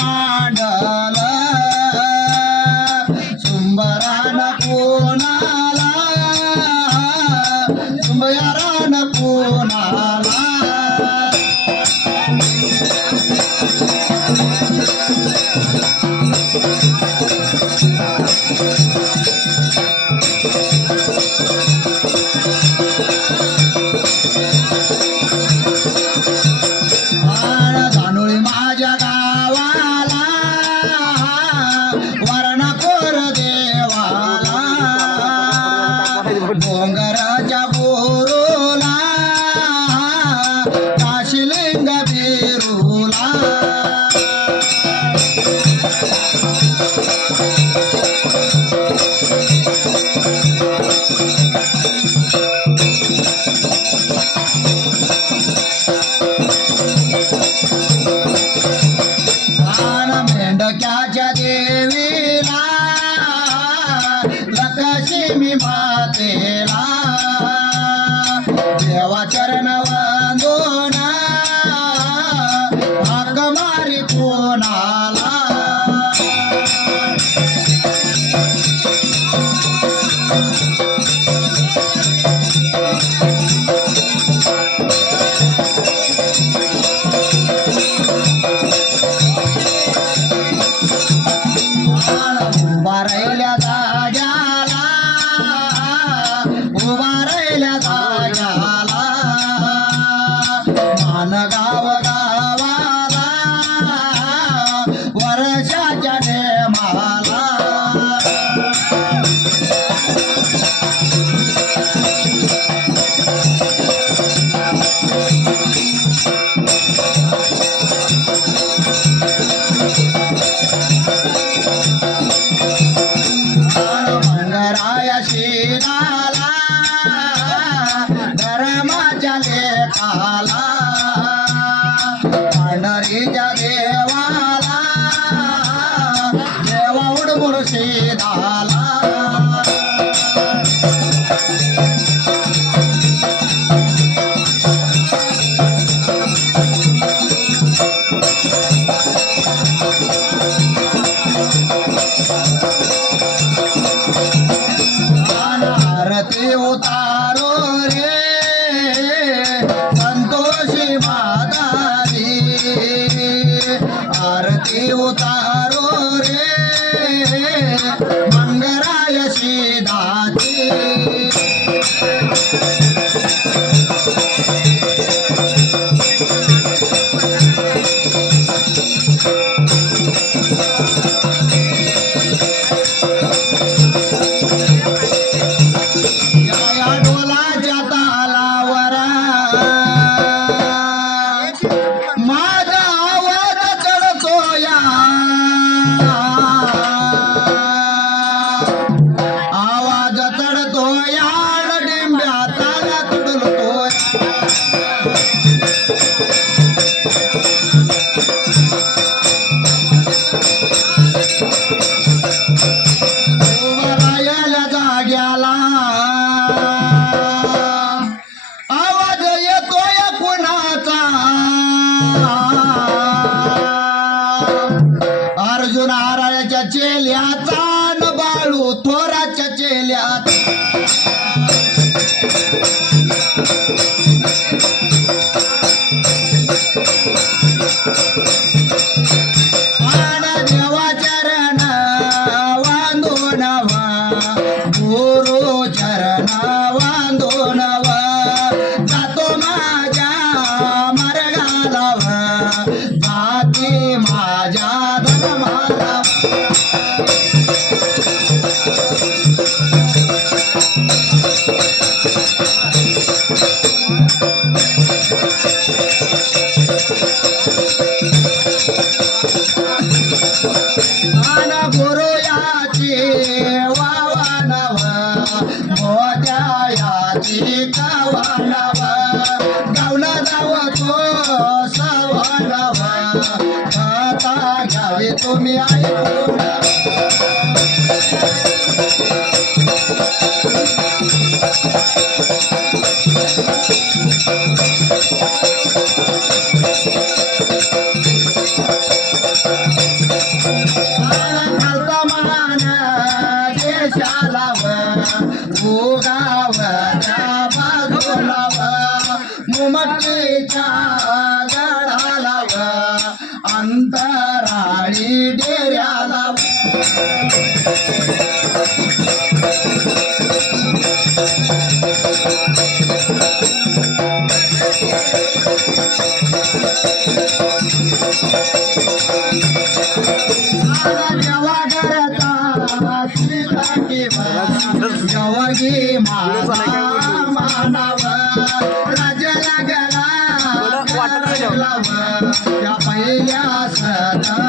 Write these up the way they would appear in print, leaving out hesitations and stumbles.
मांडल सुंबरान कोणाला सुंबरान कोणाला धानोळी माझ्या गावाला वर्णकोर देवाला डोंगराच्या बोरोला काशिलिंग बिरूला मेंढक्याच्या देवीला लक्ष्मी मातेला देवा चरण वंदोना हाक मारी कोणाला उभा राहिल्या जाग्याला उभा राहिल्या जाग्याला मान गाव गावाला वर्षाच्या नेमाला मंगराया शिराला धर्माच्या लेखाला पंढरीच्या देवाला देवा उडमुड शिराला आरती उतारो रे संतोषी मातारी आरती उतारो रे मंगराय शिदाची डोलाच्या तालावर माझा आवाज चढतो या आवाज चढतो या डिंब्या ताला तुडलतो रायाला जाग्याला आवाज येतोय कुणाचा अर्जुन आराळ्याच्या चेल्याचा न बाळू थोराच्या चेल्याचा देवा चरण वांदोनवा गुरु चरण वांदोनवा जातो माझ्या मार्गाला जाती माझ्या धर्माला गुरु याची वावानव मोत्या याची कावानव गावला जावतो सवानव आता घ्यावे तुम्ही ऐकून अंतराळी डेऱ्याला जेव्हा करता जवगी मानव राजा लागला त्या पहिल्या सदा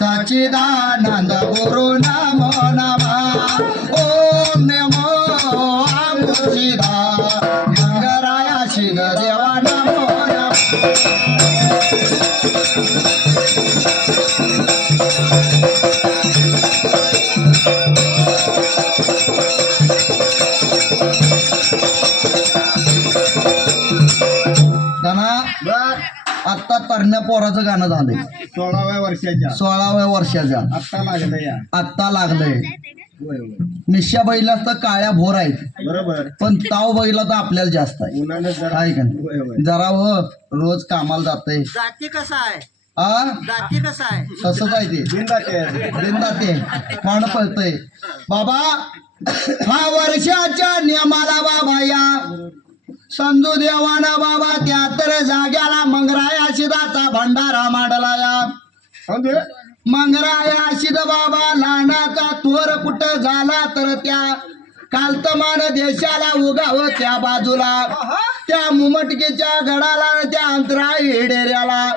सच्चिदानंद गुरु नमो नमः ओम नमो अमुचिदा मंगराया शिव देवा नमो आत्ता तरण्या पोराचं गाणं झालंय 16व्या वर्षाच्या आत्ता लागलंय निश्या बैला तर काळ्या भोर आहेत बरोबर पण ताव बैला तर आपल्याला जास्त आहे आहे का नाही? जरा रोज कामाला जाते जाती कसा आहे जाती कसा आहे तसंच आहे ते बिंदाते पण पळतय बाबा हा वर्षाच्या नियमाला बाबा या संजू देवाना बाबा त्या तर जाग्याला मंगराया शिदाचा भंडारा मांडला या मंगराया शिद बाबा लहानाचा थोर कुठं झाला तर त्या कालतमान देशाला उगाव त्या बाजूला त्या मुमटकीच्या गडाला त्या अंतराळी डेऱ्याला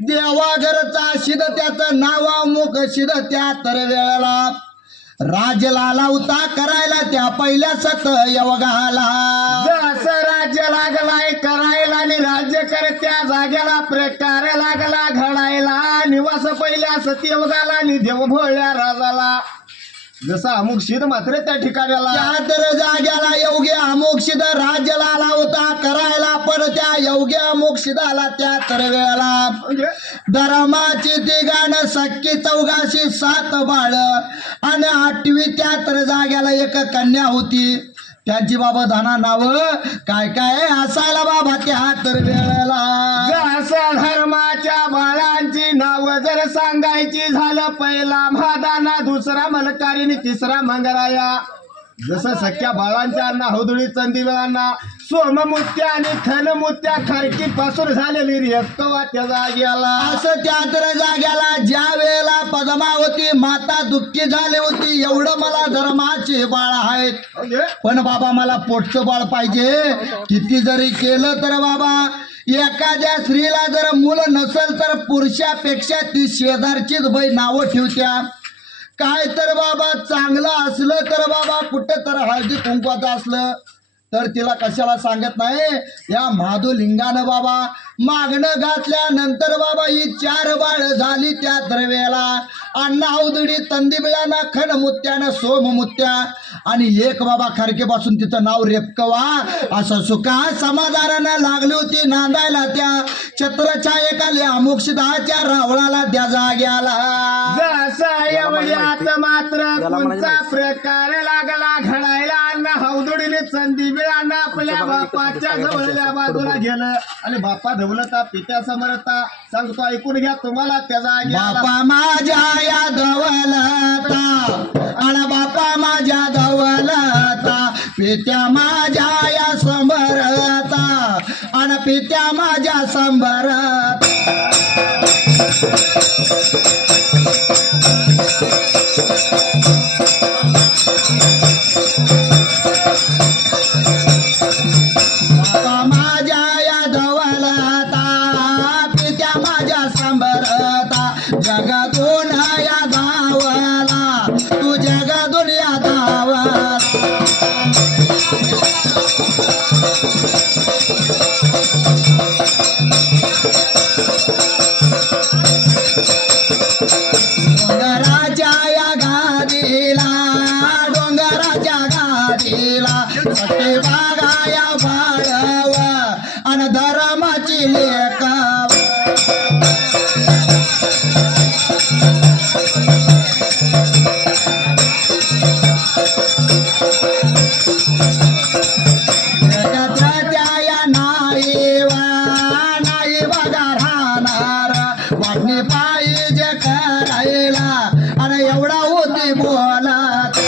देवाघरचा शिद त्याचं नावा मुख शिद त्या तर वेळेला राजला लावता करायला त्या पहिल्या सत योगाला जसं राज्य लागलाय करायला आणि राज्य करत त्या जाग्याला प्रकार लागला घडायला निवास पहिल्या सत्ययोगाला आणि देव भोळ्या राजाला जसा अमुक शिद मात्र त्या ठिकाणाला त्या तर जाग्याला योग्य अमुक शिद राज्याला लावता करायला पण त्या योग्य अमुक शिदाला त्या तर वेळेला धर्माची तिघाण सक्की चौघाशी 7 बाळ आणि 8वी त्या तर जाग्याला एक कन्या होती त्यांची बाबा धना नाव काय काय असायला बाबा त्या तर वेळेला जसं धर्माच्या बाळांची नाव जर सांगायची झालं पहिला म्हादाना दुसरा मलकारीने तिसरा मंगराया जसं सख्या बाळांच्या नाहुदुळी चंदीवेळांना सोममुत्या आणि खनमुत्या खरकी पासून झालेली रेपकवा त्या जाग्याला असं त्या तर जाग्याला ज्या वेळेला पद्मावती माता दुःखी झाली होती एवढं मला धर्माचे बाळ आहेत पण बाबा मला पोटचं बाळ पाहिजे किती जरी केलं तर बाबा एखाद्या स्त्रीला जर मुलं नसेल तर पुरुषापेक्षा ती शेजारचीच बाई नावं ठेवत्या काय तर बाबा चांगलं असलं तर बाबा कुठं तर हळदी कुंकवाचं असलं तर तिला कशाला सांगत नाही या महादुलिंगानं बाबा मागणं घातल्यानंतर बाबा ही 4 बाळ झाली त्या द्रव्याला अण्णा अवधडी तंदीबिळाना खणमुत्यानं सोममुत्या आणि एक बाबा खरकेपासून तिचं नाव रेपकवा असं सुखा समाधानानं लागली होती नांदायला त्या छत्रच्या एकाले अमुक्षदाच्या रावणाला त्या जाग्याला जसं एवढ्यात मात्र कोणता प्रकार लागला घडायला अण्णा हौदुडीने चंदी बिळांना आपल्या बापाच्या जवळल्या बाजूला गेलं आणि बापा धवलता पित्या समरता सांगतो ऐकून घ्या तुम्हाला त्या जाग्याला बापा माझ्या या धवलता आणि बापा माझ्या धवलता पित्या माझ्या या संभरता आणि पित्या माझ्या संभरता माझ्या या धवलता पित्या माझ्या संभरता जगातून या धावला तू जगातून या धावला धर्माची लेका नाही बघा राहणार वाटणी पाहिजे करायला आणि एवढा होती बोलात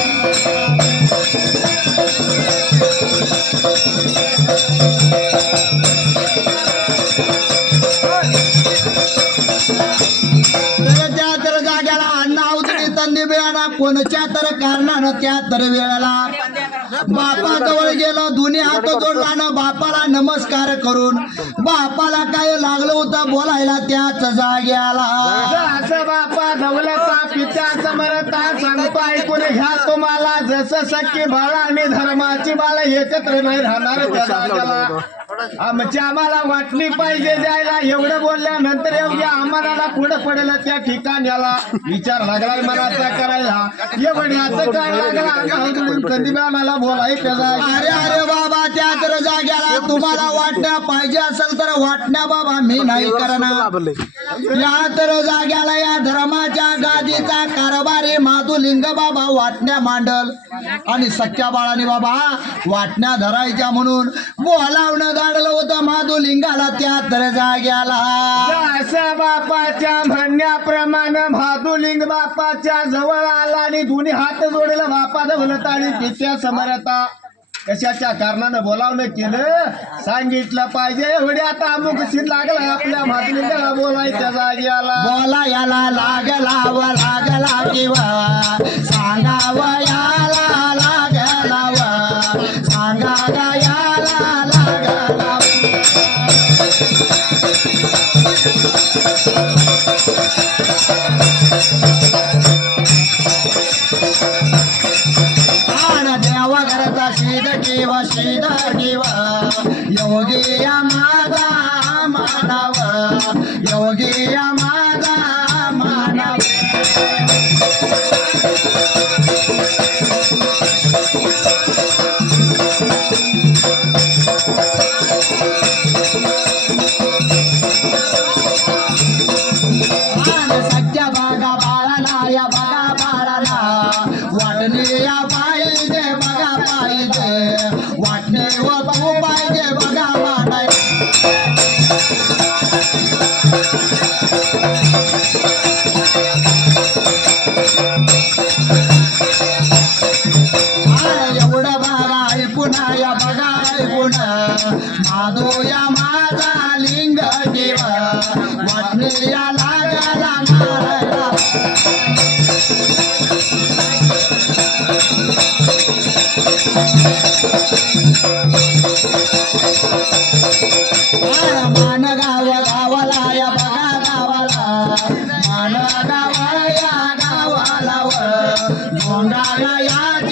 त्या तर जाग्याला अण्णा उतरी तंदी वेळाला कोणच्या तर कारणानं त्या तर वेळेला बापाजवळ गेलो दोन्ही हात जोडला ना बापाला नमस्कार करून बापाला काय लागलं होतं बोलायला त्याच जाग्याला असं बापा धवलता पिता समरता सांगतो ऐकून घ्या तुम्हाला जसं सख्खी बाळा आणि धर्माची बाळा एकत्र नाही राहणार त्या जाग्याला आमची आम्हाला वाटली पाहिजे जायला एवढं बोलल्यानंतर एवढ्या आम्हाला पुढं पडेल त्या ठिकाण्याला विचार लागलाय मनाचा करायला एवढ्याचं काय लागला कधी आम्हाला बोलायचं अरे अरे बाबा त्या तर जाग्याला तुम्हाला वाटण्या पाहिजे असेल तर वाटण्या बाबा मी नाही करणार या तर जाग्याला या धर्माच्या गादीचा कारभारी माधुलिंग बाबा वाटण्या मांडल आणि सख्या बाळाने बाबा वाटण्या धरायच्या म्हणून बोलावणं धाडलं होतं माधुलिंगाला त्या तर जाग्याला असं बापाच्या म्हणण्याप्रमाणे माधुलिंग बापाच्या जवळ आला आणि दोन्ही हात जोडला बापा धवलता आणि पित्या समरता कशाच्या कारणानं बोलावणं केलं सांगितलं पाहिजे एवढे आता अमुक सीन लागला आपल्या माधुलिंगाला बोलायच्या जाग्याला बोला याला लागला व लागला किंवा सांगावा याला लागला व सांगा याला लागला देवा घराचा शीद किंवा शीद किंवा योगी माझा मानव योगी माझा मानव सख्या बागा बाळाला या बघा बाळाला वाटणे या पाहिजे बघा पाहिजे वाटणे व तू पाहिजे बघा मानाय एवढं बघा ऐकून या बघा ऐकून माधो या माझा लिंग देव वाटणे या लागला मारायला मान गावाला या बघा गावाला मान गावा या गावाला व गोंडाला या